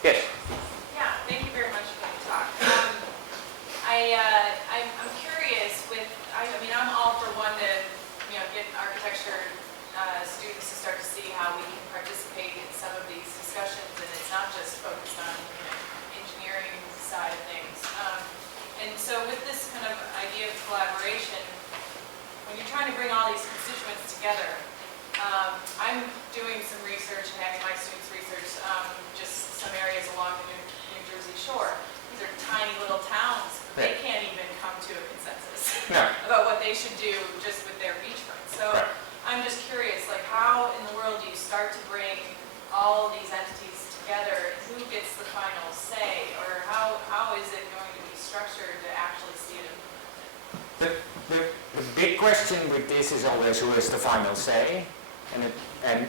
Yes? Yeah, thank you very much for the talk. I'm curious I'm all for one to, get architecture students to start to see how we can participate in some of these discussions, and it's not just focused on engineering side of things. And so with this kind of idea of collaboration, when you're trying to bring all these constituents together, I'm doing some research and having my students research just some areas along the New Jersey shore. These are tiny little towns. They can't even come to a consensus about what they should do just with their beachfront. So I'm just curious, how in the world do you start to bring all these entities together? Who gets the final say? Or how is it going to be structured to actually see it implemented? The big question with this is always who has the final say, and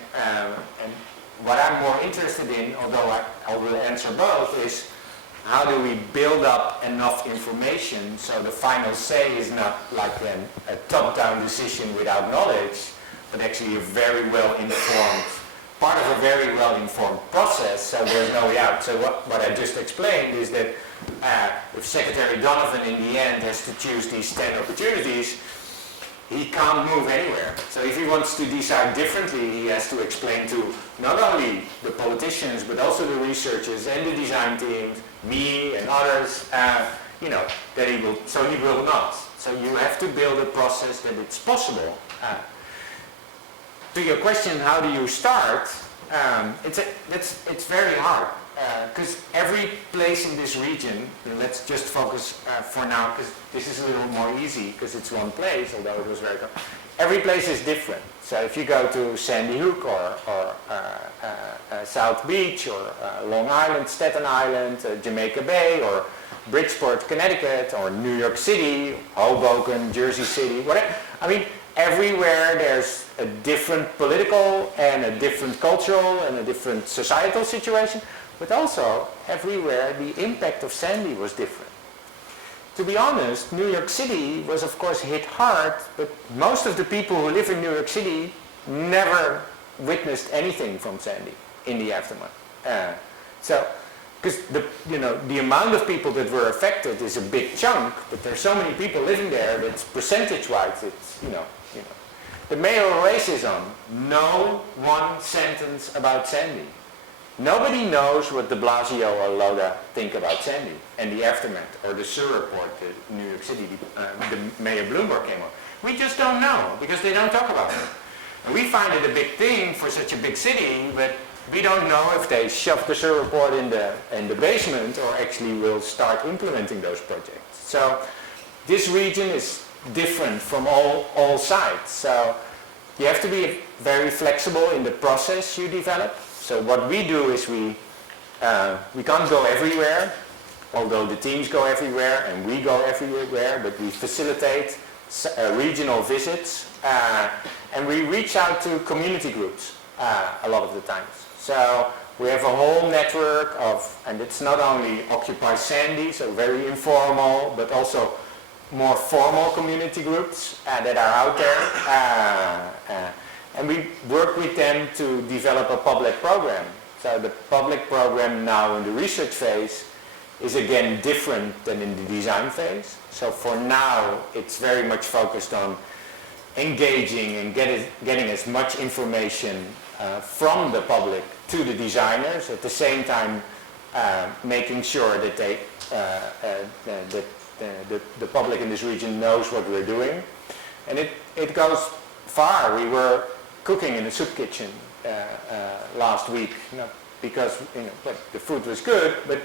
what I'm more interested in, although I will answer both, is how do we build up enough information so the final say is not like a top-down decision without knowledge, but actually a very well-informed, part of a very well-informed process, so there's no way out. So what I just explained is that if Secretary Donovan in the end has to choose these 10 opportunities, he can't move anywhere. So if he wants to decide differently, he has to explain to not only the politicians, but also the researchers and the design teams, me and others, that he will not. So you have to build a process that it's possible. To your question, how do you start? It's very hard. Because every place in this region, let's just focus for now, because this is a little more easy, because it's one place, although it was very tough. Every place is different. So if you go to Sandy Hook or South Beach or Long Island, Staten Island, Jamaica Bay, or Bridgeport, Connecticut, or New York City, Hoboken, Jersey City, whatever. I mean, everywhere there's a different political and a different cultural and a different societal situation. But also, everywhere, the impact of Sandy was different. To be honest, New York City was of course hit hard, but most of the people who live in New York City never witnessed anything from Sandy in the aftermath. Because the amount of people that were affected is a big chunk, but there's so many people living there that percentage-wise, it's, The mayoral race is on. No one sentence about Sandy. Nobody knows what de Blasio or Loda think about Sandy and the aftermath, or the SUR report that New York City, the Mayor Bloomberg came on. We just don't know, because they don't talk about it. And we find it a big thing for such a big city, but we don't know if they shove the SUR report in the basement or actually will start implementing those projects. So this region is different from all sides. So you have to be very flexible in the process you develop. So what we do is we can't go everywhere, although the teams go everywhere and we go everywhere, but we facilitate regional visits and we reach out to community groups a lot of the times. So we have a whole network of, and it's not only Occupy Sandy, so very informal, but also more formal community groups that are out there. And we work with them to develop a public program. So the public program now in the research phase is again different than in the design phase. So for now, it's very much focused on engaging and getting as much information from the public to the designers, at the same time making sure that the public in this region knows what we're doing. And it goes far. We were cooking in a soup kitchen last week, because the food was good, but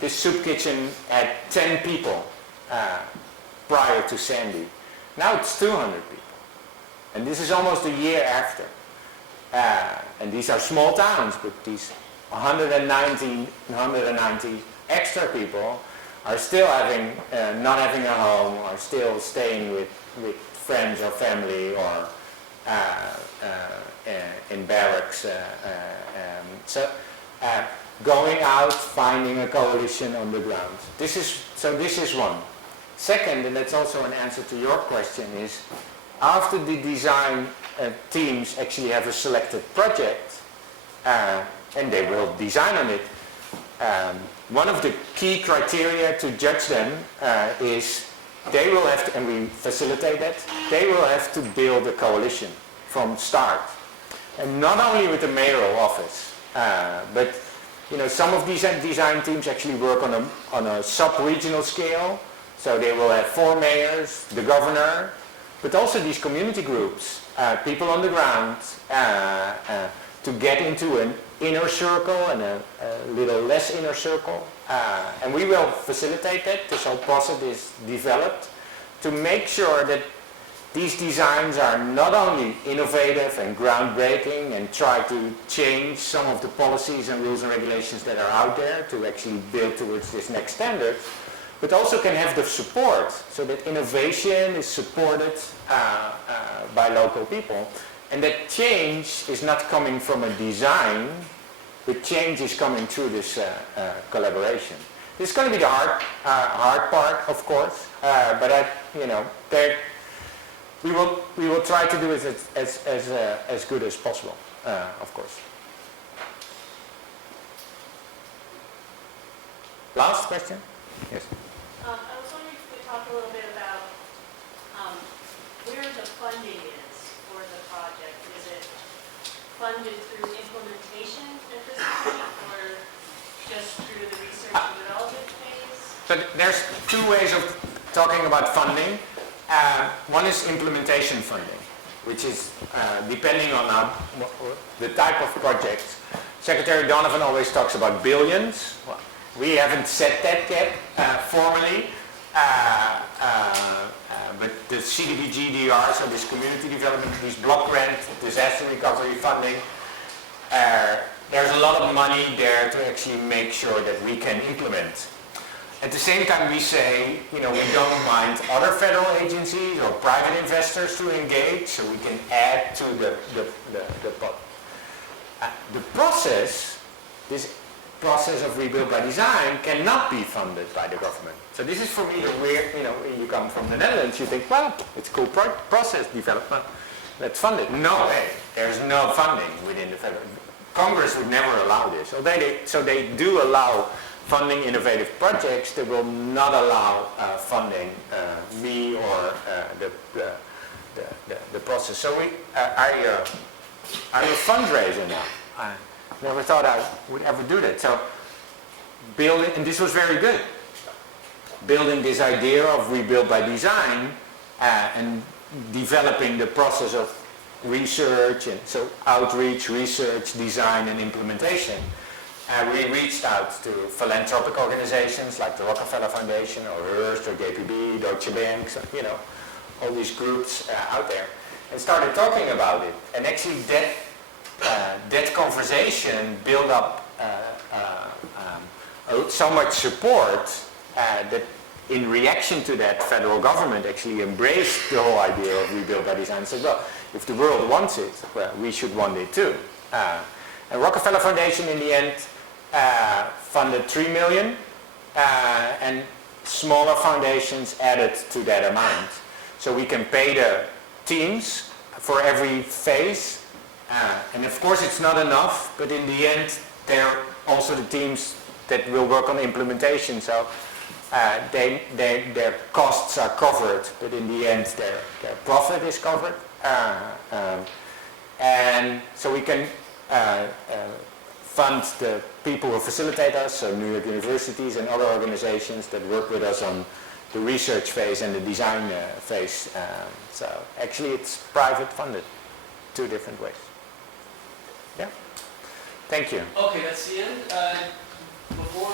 this soup kitchen had 10 people prior to Sandy. Now it's 200 people, and this is almost a year after. And these are small towns, but these 190 extra people are still not having a home, are still staying with friends or family, or in barracks. So going out, finding a coalition on the ground. This is one. Second, and that's also an answer to your question, is after the design teams actually have a selected project and they will design on it, one of the key criteria to judge them is they will have to, and we facilitate that, they will have to build a coalition from start. And not only with the mayoral office, but some of these design teams actually work on a sub-regional scale. So they will have 4 mayors, the governor, but also these community groups, people on the ground, to get into an inner circle and a little less inner circle. And we will facilitate that. This whole process is developed to make sure that these designs are not only innovative and groundbreaking and try to change some of the policies and rules and regulations that are out there to actually build towards this next standard, but also can have the support so that innovation is supported by local people. And that change is not coming from a design, but change is coming through this collaboration. This is going to be the hard part, of course, but we will try to do it as good as possible, of course. Last question? Yes. I was wondering if you could talk a little bit about funding is for the project. Is it funded through implementation at this point, or just through the research and development phase? So there's two ways of talking about funding. One is implementation funding, which is depending on the type of project. Secretary Donovan always talks about billions. Well, we haven't said that yet formally, but the CDBG-DR, so this community development, this block grant, disaster recovery funding, there's a lot of money there to actually make sure that we can implement. At the same time, we say, we don't mind other federal agencies or private investors to engage, so we can add to the pot. The process, this process of rebuild by design, cannot be funded by the government. So this is for me the weird, you come from the Netherlands, you think, well, it's a cool process development, let's fund it. No way, there's no funding within the federal. Congress would never allow this. So they do allow funding innovative projects, they will not allow funding me or the process. So I'm a fundraiser now. I never thought I would ever do that. So building, and this was very good, building this idea of rebuild by design and developing the process of research, and so outreach, research, design and implementation. We reached out to philanthropic organizations like the Rockefeller Foundation or Hearst or JPB, Deutsche Bank, so, all these groups out there, and started talking about it. And actually that conversation built up so much support that in reaction to that, federal government actually embraced the whole idea of rebuild by design and said, well, if the world wants it, well, we should want it too. And Rockefeller Foundation in the end funded $3 million and smaller foundations added to that amount. So we can pay the teams for every phase. And of course it's not enough, but in the end they're also the teams that will work on the implementation. So their costs are covered, but in the end their profit is covered. And so we can fund the people who facilitate us, so New York universities and other organizations that work with us on the research phase and the design phase. So actually it's private funded, two different ways. Yeah, thank you. Okay, that's the end. Before,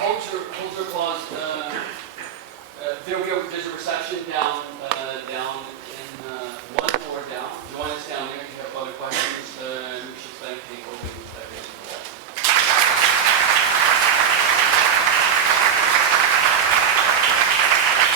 hold your applause. There we go. There's a reception down in one floor down. Join us down